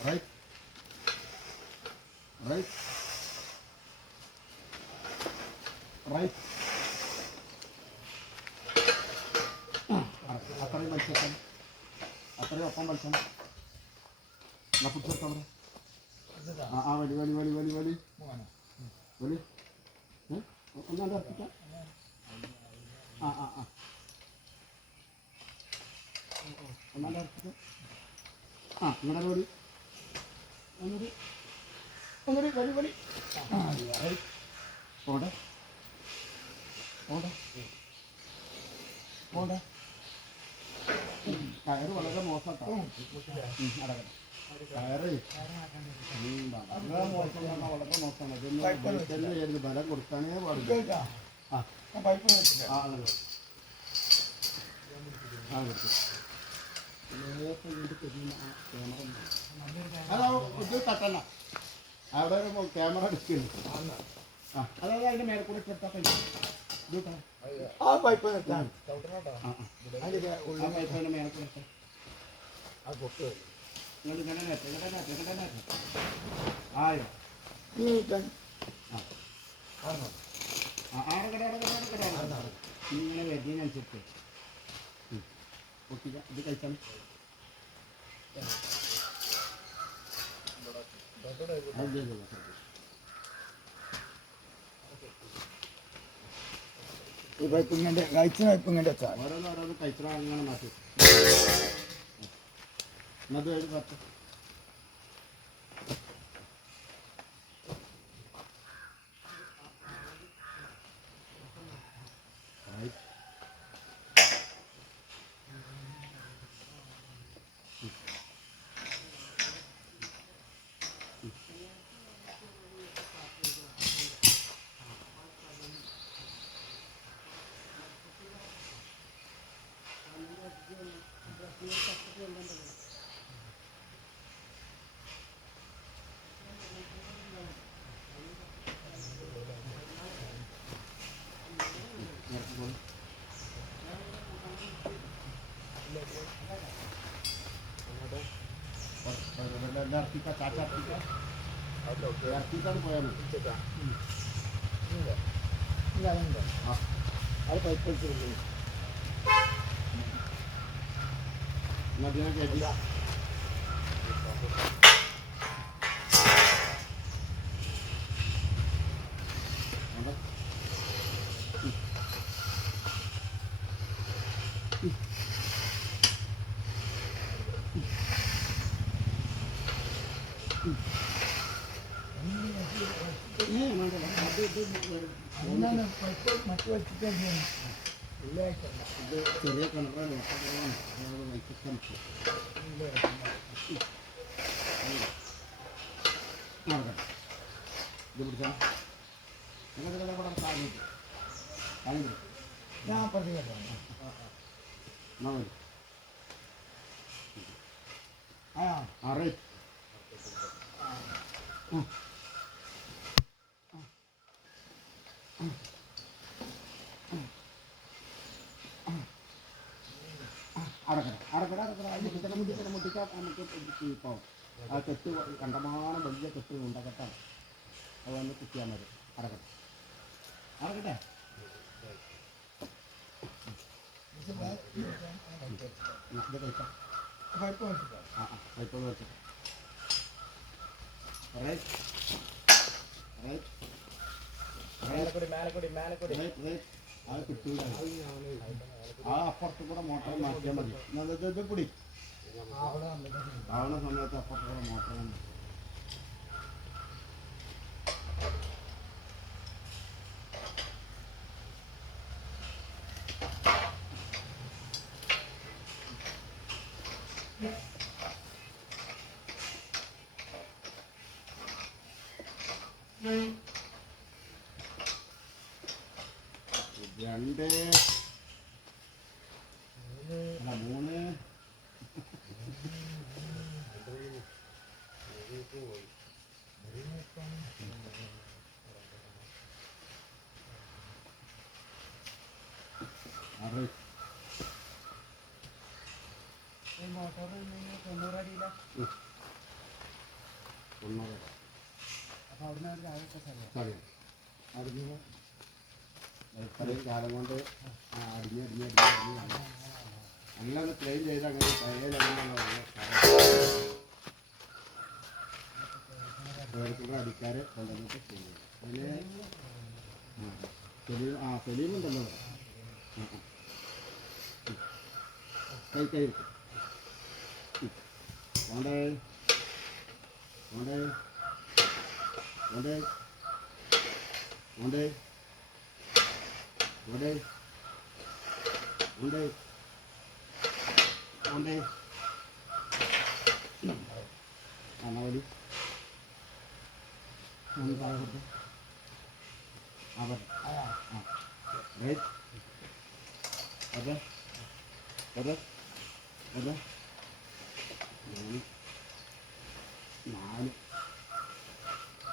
Right. Right. Right. അത്രയും വലിച്ചേക്കാൻ അത്രയും ഒപ്പം വലിച്ചാൽ എന്നാ പിടിച്ചെടുക്കാം അവിടെ ആ ആ വലി വലി വലി വലി വലി വലി ഏ? ഒന്നാണ്ട് ഇറക്കിക്കാം ആ ആ ആ ഒന്നാണ്ട് ഇറക്കിക്കാം ആ ഇങ്ങോട്ട് വലി ഒന്നുകൂടി ഒന്നുകൂടി വലി വലി. പോട്ടെ പോട്ടെ പോട്ടെ കയറ് വളരെ മോശട്ടോ. അടക്കണം കയറ്. വളരെ മോശം വളരെ മോശമാണ്. ഇതൊന്നും ഏത് ബലം കൊടുക്കാനേ പാടില്ല. ആ. ആ അതെ. ആ കൊടുത്തു ഹലോ. ഇത് തട്ടണ്ട അവിടെ ഒരു ക്യാമറ എടുക്കുന്നു ആ അതായത് അതിന്റെ മേലെ കൂടെ ചെറുത്താൽ ഇത് ഇട്ടോ. ആ പൈപ്പ് നിർത്താൻ ആ ആ അതിന്റെ ആ പൈപ്പ് അതിന്റെ മേലെ കൂടെ ഇട്ടോ. ആ പൊട്ട് ഇങ്ങോട്ട് ഇങ്ങനെ നേരത്തെ ഇങ്ങനെ നേരത്തെ ഇങ്ങനെ നേരത്തെ ആയോ ഇങ്ങനെ വരുന്നതിനനുസരിച്ച് ഇത് കഴിച്ചാൽ അത് ചെയ്തോ, ചെയ്തോ. ഈ പൈപ്പ് ഇങ്ങനെ കഴിച്ച പൈപ്പ് ഇങ്ങനെ വെച്ചാൽ ഓരോന്ന് ഓരോന്ന് കഴിച്ചാൽ അങ്ങനെ മാറ്റി എന്നത് പത്ത് Nartika cacat kita. Nartika itu yang enggak. Enggak enggak. Ah. Ada apa itu? Nah, dia kayak ചെറിയ കിണറാണ് നടക്കട്ടെ ഇത് പിടിച്ചാൽ നിങ്ങളുടെ ഇവിടെ കാണിട്ട് കാണിട്ട് ഞാൻ പറഞ്ഞു കേട്ടോ ആ ആ. റൈറ്റ് ഇപ്പോൾ ആ കെട്ട് കണ്ടമാനം വലിയ കെട്ട്. ഉണ്ടാക്കട്ടെ അത് വന്ന് കുത്തിയാൽ മതി അടക്കട്ടെ അടക്കട്ടെ ഇത് വേ- ആ കഴിക്കാം. ആ ആ ഇപ്പോൾ വെച്ചിട്ട് റൈറ്റ് റൈറ്റ് മേലക്കൂടി മേലക്കൂടി മേലക്കൂടി. റൈറ്റ് റൈറ്റ് അത് കിട്ടൂല ആ അപ്പുറത്ത് കൂടെ മോട്ടർ മാറ്റിയാൽ മതി. ഇത് പിടി. അവിടെ വന്നിട്ട് ആവുന്ന സമയത്ത് അപ്പുറത്ത് കൂടെ മോട്ടർ തന്നെ രണ്ട് അല്ല മൂന്ന് ആറ് ഈ മോട്ടോർ തൊണ്ണൂറടിയില ഒന്നര അപ്പൊ അവിടുന്ന് ഒരു രാവിലത്തെ സ്ഥലം അറിയാം അടിഞ്ഞു ഇത്രയും കാലം കൊണ്ട് ആ അടിഞ്ഞ് അടിഞ്ഞ് അടിഞ്ഞ് അടിഞ്ഞ് അങ്ങനെ ഒന്ന് ക്ലെയിം ചെയ്ത് അങ്ങനെ പഴയ ഓരോരുത്തരുടെ അടിക്കാരെ കൊണ്ടുവന്നിട്ട് ചെയ്യും അതിന് ആ, ആ കൈ കൈ പോണ്ടേ പോണ്ടേ പോണ്ടേ പോണ്ടേ പോണ്ടേ പോണ്ടേ പോണ്ടേ അനവധി ഒന്ന് താഴെ അവർ അതെ അതെ അതെ. നാല്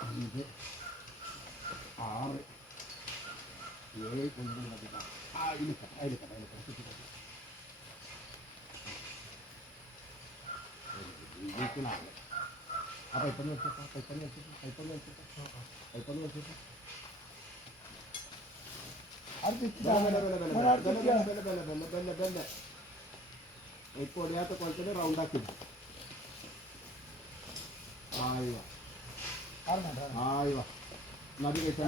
അഞ്ച് ആറ് ഏഴ് ഒമ്പത് പത്ത് ആ ഇരിക്കട്ടെ അതിലിക്കട്ടെ അതിലിക്കട്ടെ ഇരിക്കണാണ് ആ പൈപ്പൊന്ന് വെച്ചിട്ടോ പൈപ്പൊന്ന് വെച്ചിട്ടോ പൈപ്പൊന്ന് വെച്ചിട്ടോ പൈപ്പൊന്ന് വെച്ചിട്ടോ അത് ബെല്ല ബെല്ല ബെല്ല ബെല്ല ബെല്ല ബെല്ല ബെല്ല. ಕೊಡಿಯಾತ ಕೊಳ್ತದೆ ರೌಂಡ್ ಹಾಕಿದ್ದು ಆಯ್ವ ಆಯ್ವ ನದಿಗೈತ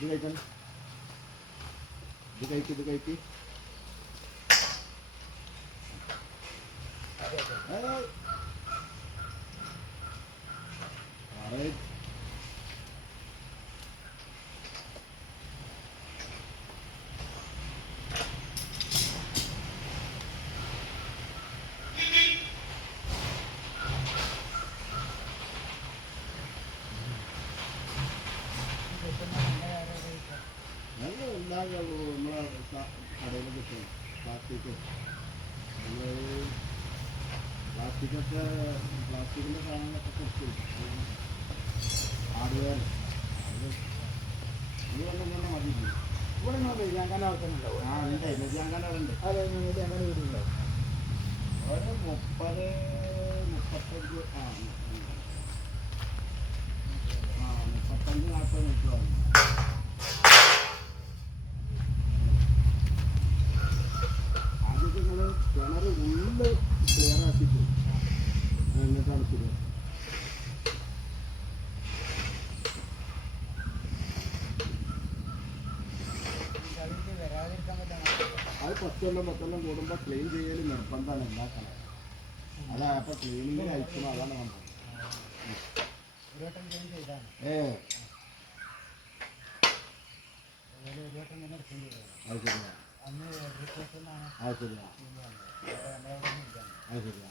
ದಿಗೈತ ದಿಗೈತಿ ದಿಗೈತಿ All right. പ്ലാസ്റ്റിക്കൊക്കെ പ്ലാസ്റ്റിക്കിന്റെ സാധനങ്ങളൊക്കെ ഹാർഡ്വെയർ അത് ഇത് വല്ലതും തന്നെ മതി. ഇവിടെ ഞാൻ ആൾക്കാരുണ്ടാവും ആ ഉണ്ട്. നെതിയാങ്കാന്റെ അവിടെ ഉണ്ട്. അതെ അങ്ങനെ വീടുണ്ടാവും ഒരു മുപ്പത് മുപ്പത്തഞ്ച് ആ. ആ മുപ്പത്തഞ്ച് നാൽപ്പത് മിനിറ്റ് കൊല്ലം പത്തൊല്ലം കൂടുമ്പോൾ ക്ലെയിം ചെയ്യൽ നിർബന്ധമാണ് എല്ലാ സ്ഥലം അതാണ് അപ്പോൾ ക്ലെയിമിങ്ങിൽ അയക്കുന്നത് അതാണ് നമ്മൾ ഏ. അത് ശരിയാ. അത് ശരിയാ. അത് ശരിയാ.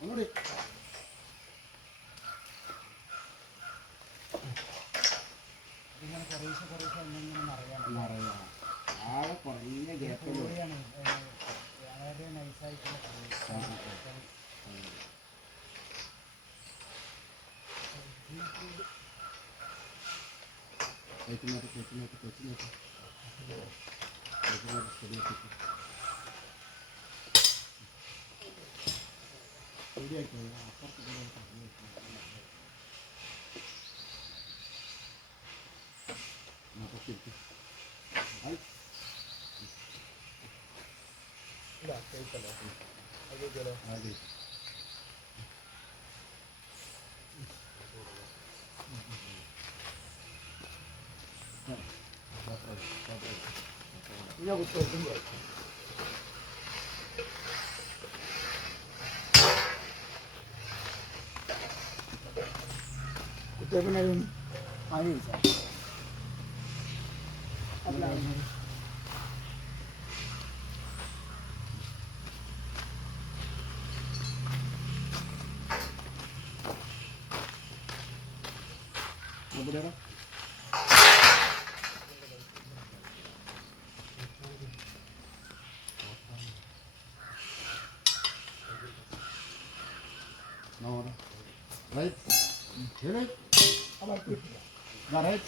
ഒന്നുകൂടി. ഇങ്ങനെ കുറേശ്ശെ കുറേശ്ശെ എന്തെങ്കിലും അറിയാം കുറഞ്ഞ ഗ്യാപ്പിലൂടെ വളരെ നൈസായിട്ടുള്ള തെറ്റിനോട്ട് തെറ്റിനോട്ട് തെറ്റിനോട്ട് തെറ്റിനോട്ട് ശരിയാക്കി ശരിയാക്കി അപ്പുറത്ത് കൂടെ നമുക്ക് चलो आगे चलो आगे Я вот тоже думаю. Это, наверное, они. Обладают. Right. Here right. About the right.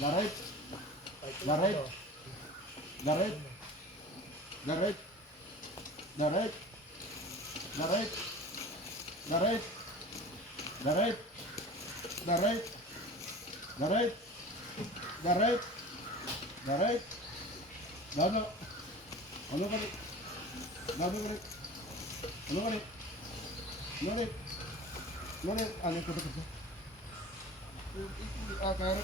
The right. The right. The right. The right. The right. The right. The right. The right. The right. The right. The right. The right. The no. Another. Another. Another. Another. ഞാൻ കൂട്ടി കിട്ടും ആ കയറ്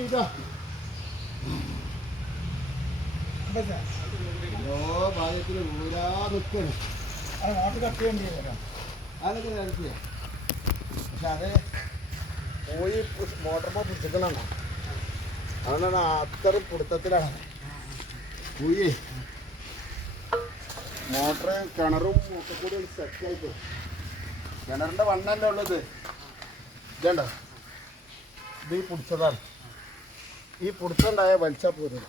ഇതാ എന്താ ഓരോ ഭാഗ്യത്തിന് ഊരാ നിൽക്കണം അത് കട്ട് ചെയ്യേണ്ടി വരാം. അതൊക്കെ പക്ഷെ അത് പോയി മോട്ടർമ പിടിച്ചിക്കണോ അതുകൊണ്ടാണ് അത്ര പിടുത്തത്തിലാണ്. പോയി മോട്ടർ കിണറും ഒക്കെ കൂടി സെറ്റ് ആയിട്ട് കിണറിന്റെ വണ്ണല്ലേ ഉള്ളത്? ഇതേണ്ട? ഇത് ഈ പിടിച്ചതാണ്. ഈ പിടിച്ചുണ്ടായ വലിച്ചാൽ പോരുന്നത്